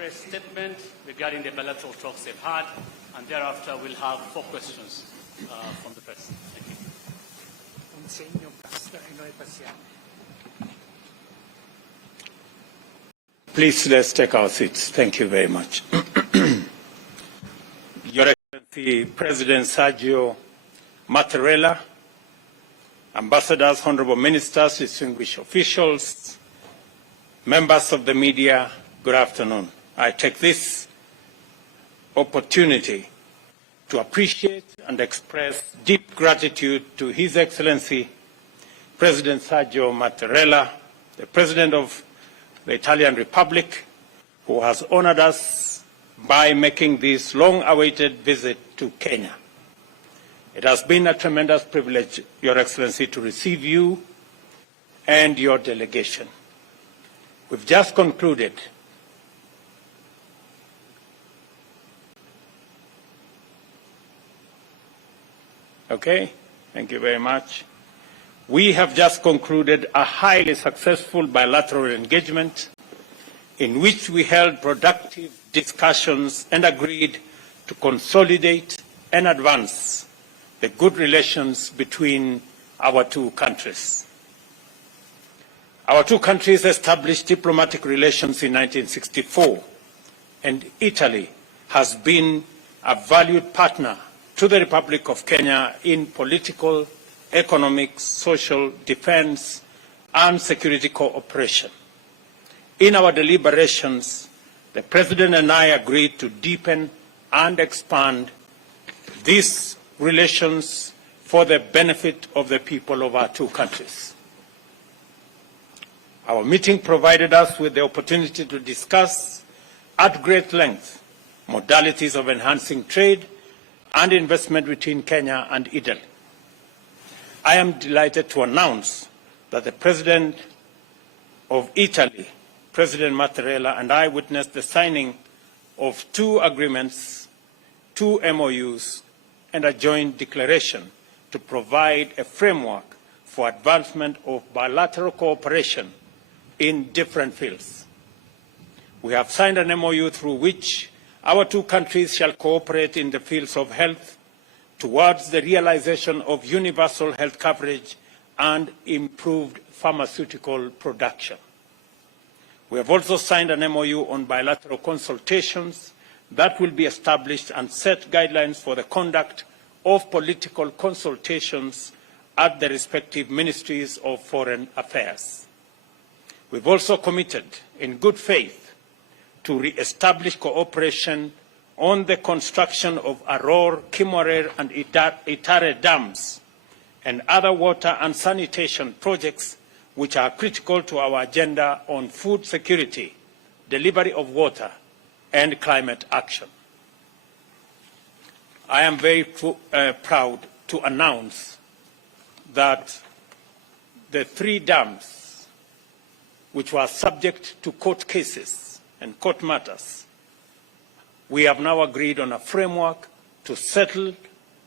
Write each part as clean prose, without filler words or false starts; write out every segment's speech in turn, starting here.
press statement regarding the bilateral talks they've had, and thereafter we'll have 4 questions from the press. Thank you. Please, let's take our seats. Thank you very much. Your Excellency, President Sergio Mattarella, ambassadors, honorable ministers, distinguished officials, members of the media, good afternoon. I take this opportunity to appreciate and express deep gratitude to His Excellency, President Sergio Mattarella, the President of the Italian Republic, who has honored us by making this long-awaited visit to Kenya. It has been a tremendous privilege, Your Excellency, to receive you and your delegation. We've just concluded Okay, thank you very much. We have just concluded a highly successful bilateral engagement in which we held productive discussions and agreed to consolidate and advance the good relations between our 2 countries. Our 2 countries established diplomatic relations in 1964, and Italy has been a valued partner to the Republic of Kenya in political, economic, social, defense, and security cooperation. In our deliberations, the President and I agreed to deepen and expand these relations for the benefit of the people of our 2 countries. Our meeting provided us with the opportunity to discuss at great length modalities of enhancing trade and investment between Kenya and Italy. I am delighted to announce that the President of Italy, President Mattarella, and I witnessed the signing of 2 agreements, 2 MOUs, and a joint declaration to provide a framework for advancement of bilateral cooperation in different fields. We have signed an MOU through which our 2 countries shall cooperate in the fields of health towards the realization of universal health coverage and improved pharmaceutical production. We have also signed an MOU on bilateral consultations that will be established and set guidelines for the conduct of political consultations at the respective ministries of foreign affairs. We've also committed in good faith to re-establish cooperation on the construction of Aror, Kimorer, and Itare dams and other water and sanitation projects which are critical to our agenda on food security, delivery of water, and climate action. I am very proud to announce that the 3 dams which were subject to court cases and court matters, we have now agreed on a framework to settle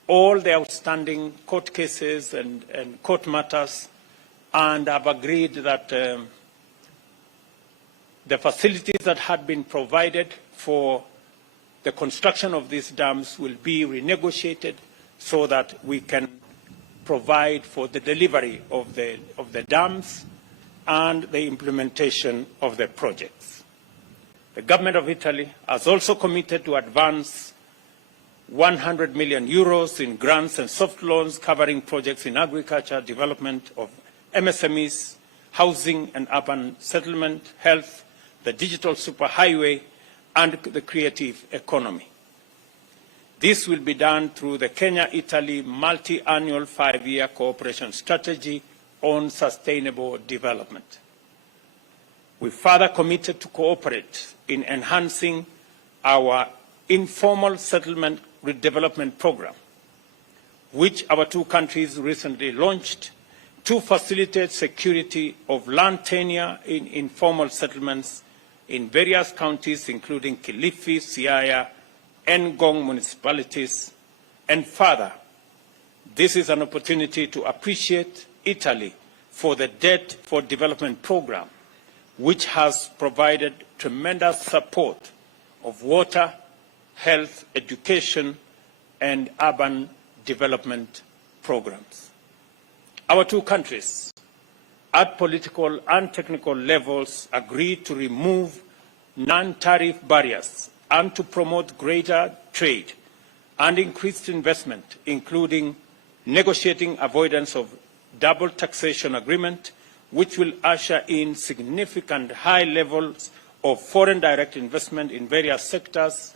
all the outstanding court cases and court matters, and have agreed that the facilities that had been provided for the construction of these dams will be renegotiated so that we can provide for the delivery of the dams and the implementation of the projects. The government of Italy has also committed to advance 100 million euros in grants and soft loans covering projects in agriculture, development of MSMEs, housing and urban settlement, health, the digital superhighway, and the creative economy. This will be done through the Kenya-Italy multi-annual 5-year cooperation strategy on sustainable development. We further committed to cooperate in enhancing our informal settlement redevelopment program, which our 2 countries recently launched to facilitate security of land tenure in informal settlements in various counties, including Kilifi, Siaya, and Ngong municipalities. And further, this is an opportunity to appreciate Italy for the Debt for Development program, which has provided tremendous support of water, health, education, and urban development programs. Our two countries, at political and technical levels, agreed to remove non-tariff barriers and to promote greater trade and increased investment, including negotiating avoidance of double taxation agreement, which will usher in significant high levels of foreign direct investment in various sectors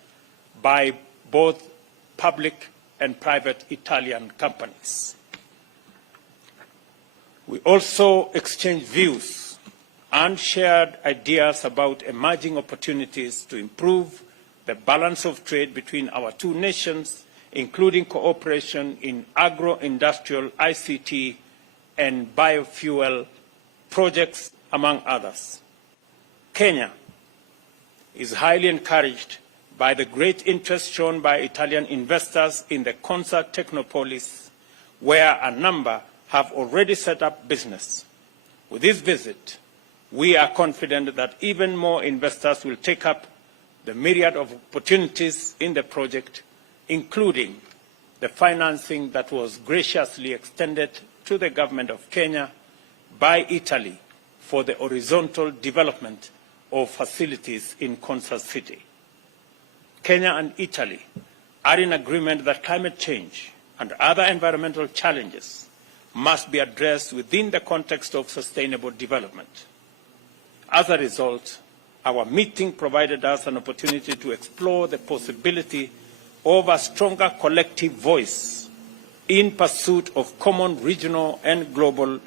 by both public and private Italian companies. We also exchanged views and shared ideas about emerging opportunities to improve the balance of trade between our two nations, including cooperation in agro-industrial, ICT, and biofuel projects, among others. Kenya is highly encouraged by the great interest shown by Italian investors in the Kwanza Technopolis, where a number have already set up business. With this visit, we are confident that even more investors will take up the myriad of opportunities in the project, including the financing that was graciously extended to the government of Kenya by Italy for the horizontal development of facilities in Kwanza City. Kenya and Italy are in agreement that climate change and other environmental challenges must be addressed within the context of sustainable development. As a result, our meeting provided us an opportunity to explore the possibility of a stronger collective voice in pursuit of common regional and global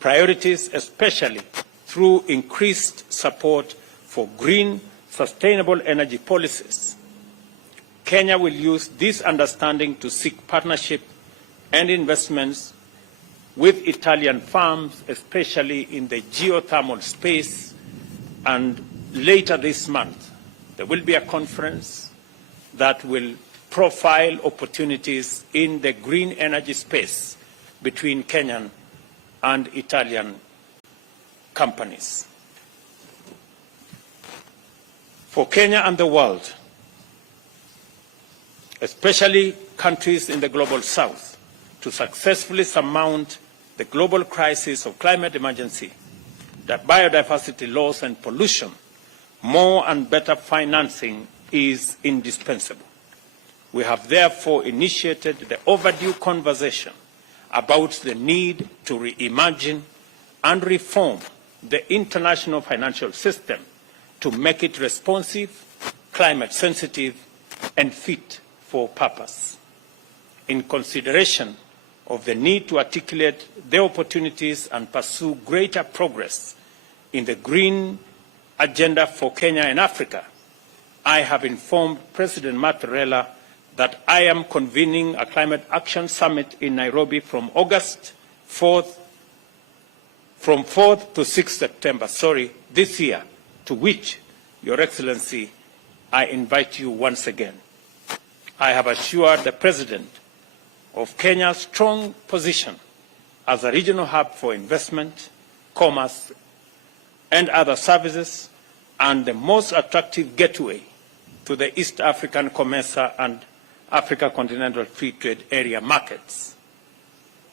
priorities, especially through increased support for green, sustainable energy policies. Kenya will use this understanding to seek partnership and investments with Italian firms, especially in the geothermal space, and later this month, there will be a conference that will profile opportunities in the green energy space between Kenyan and Italian companies. For Kenya and the world, especially countries in the global south, to successfully surmount the global crisis of climate emergency, that biodiversity loss and pollution, more and better financing is indispensable. We have therefore initiated the overdue conversation about the need to reimagine and reform the international financial system to make it responsive, climate sensitive, and fit for purpose. In consideration of the need to articulate the opportunities and pursue greater progress in the green agenda for Kenya and Africa, I have informed President Mattarella that I am convening a climate action summit in Nairobi from 4th to 6th September, this year, to which, Your Excellency, I invite you once again. I have assured the President of Kenya's strong position as a regional hub for investment, commerce, and other services, and the most attractive gateway to the East African COMESA and Africa Continental Free Trade Area markets.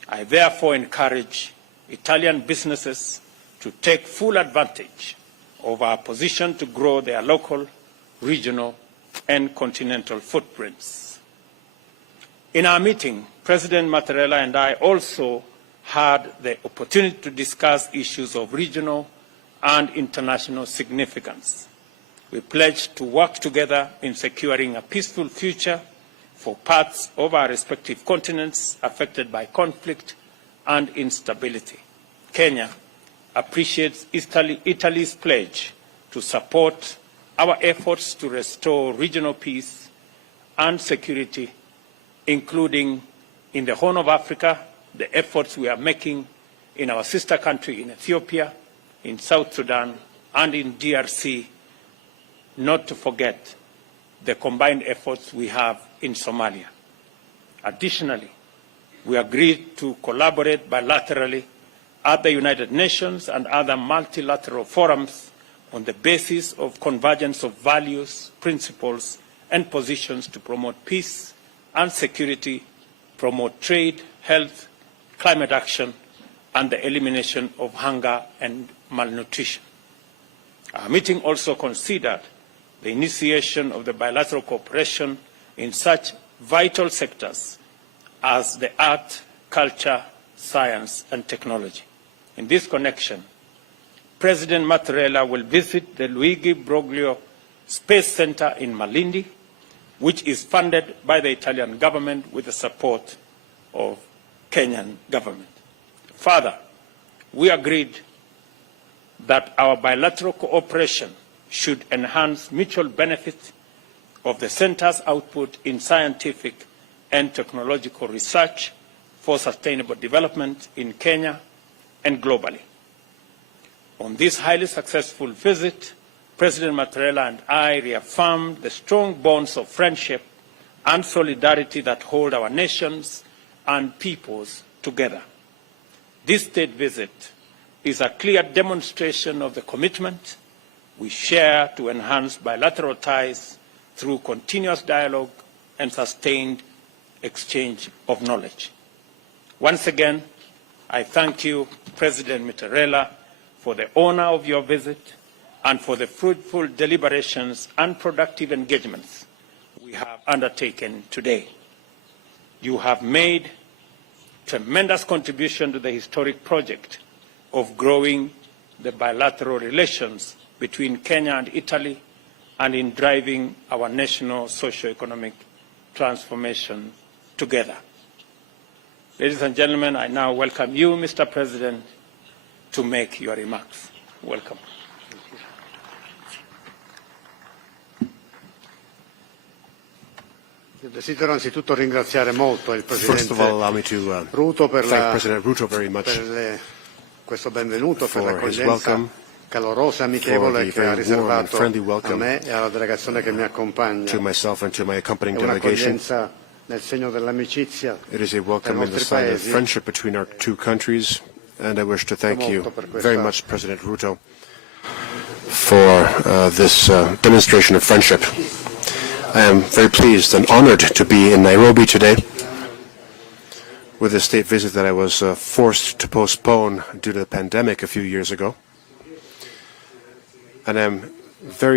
I therefore encourage Italian businesses to take full advantage of our position to grow their local, regional, and continental footprints. In our meeting, President Mattarella and I also had the opportunity to discuss issues of regional and international significance. We pledged to work together in securing a peaceful future for parts of our respective continents affected by conflict and instability. Kenya appreciates Italy's pledge to support our efforts to restore regional peace and security, including in the Horn of Africa, the efforts we are making in our sister country in Ethiopia, in South Sudan, and in DRC, not to forget the combined efforts we have in Somalia. Additionally, we agreed to collaborate bilaterally at the United Nations and other multilateral forums on the basis of convergence of values, principles, and positions to promote peace and security, promote trade, health, climate action, and the elimination of hunger and malnutrition. Our meeting also considered the initiation of the bilateral cooperation in such vital sectors as the art, culture, science, and technology. In this connection, President Mattarella will visit the Luigi Broglio Space Center in Malindi, which is funded by the Italian government with the support of Kenyan government. Further, we agreed that our bilateral cooperation should enhance mutual benefit of the center's output in scientific and technological research for sustainable development in Kenya and globally. On this highly successful visit, President Mattarella and I reaffirmed the strong bonds of friendship and solidarity that hold our nations and peoples together. This state visit is a clear demonstration of the commitment we share to enhance bilateral ties through continuous dialogue and sustained exchange of knowledge. Once again, I thank you, President Mattarella, for the honor of your visit and for the fruitful deliberations and productive engagements we have undertaken today. You have made tremendous contribution to the historic project of growing the bilateral relations between Kenya and Italy and in driving our national socio-economic transformation together. Ladies and gentlemen, I now welcome you, Mr. President, to make your remarks. Welcome. Desidero anzitutto ringraziare molto il First of all, allow me to Ruto per thank President Ruto very much questo benvenuto, per for his l'accoglienza welcome, calorosa e amichevole che ha riservato friendly a welcome me e alla delegazione che mi accompagna. to myself and to my accompanying È delegation. un'accoglienza nel segno dell'amicizia It is a welcome tra i in the nostri sign of paesi. friendship between our two countries, and I wish to thank you very much, President Ruto, for this demonstration of friendship. I am very pleased and honored to be in Nairobi today with a state visit that I was forced to postpone due to the pandemic a few years ago. And I'm very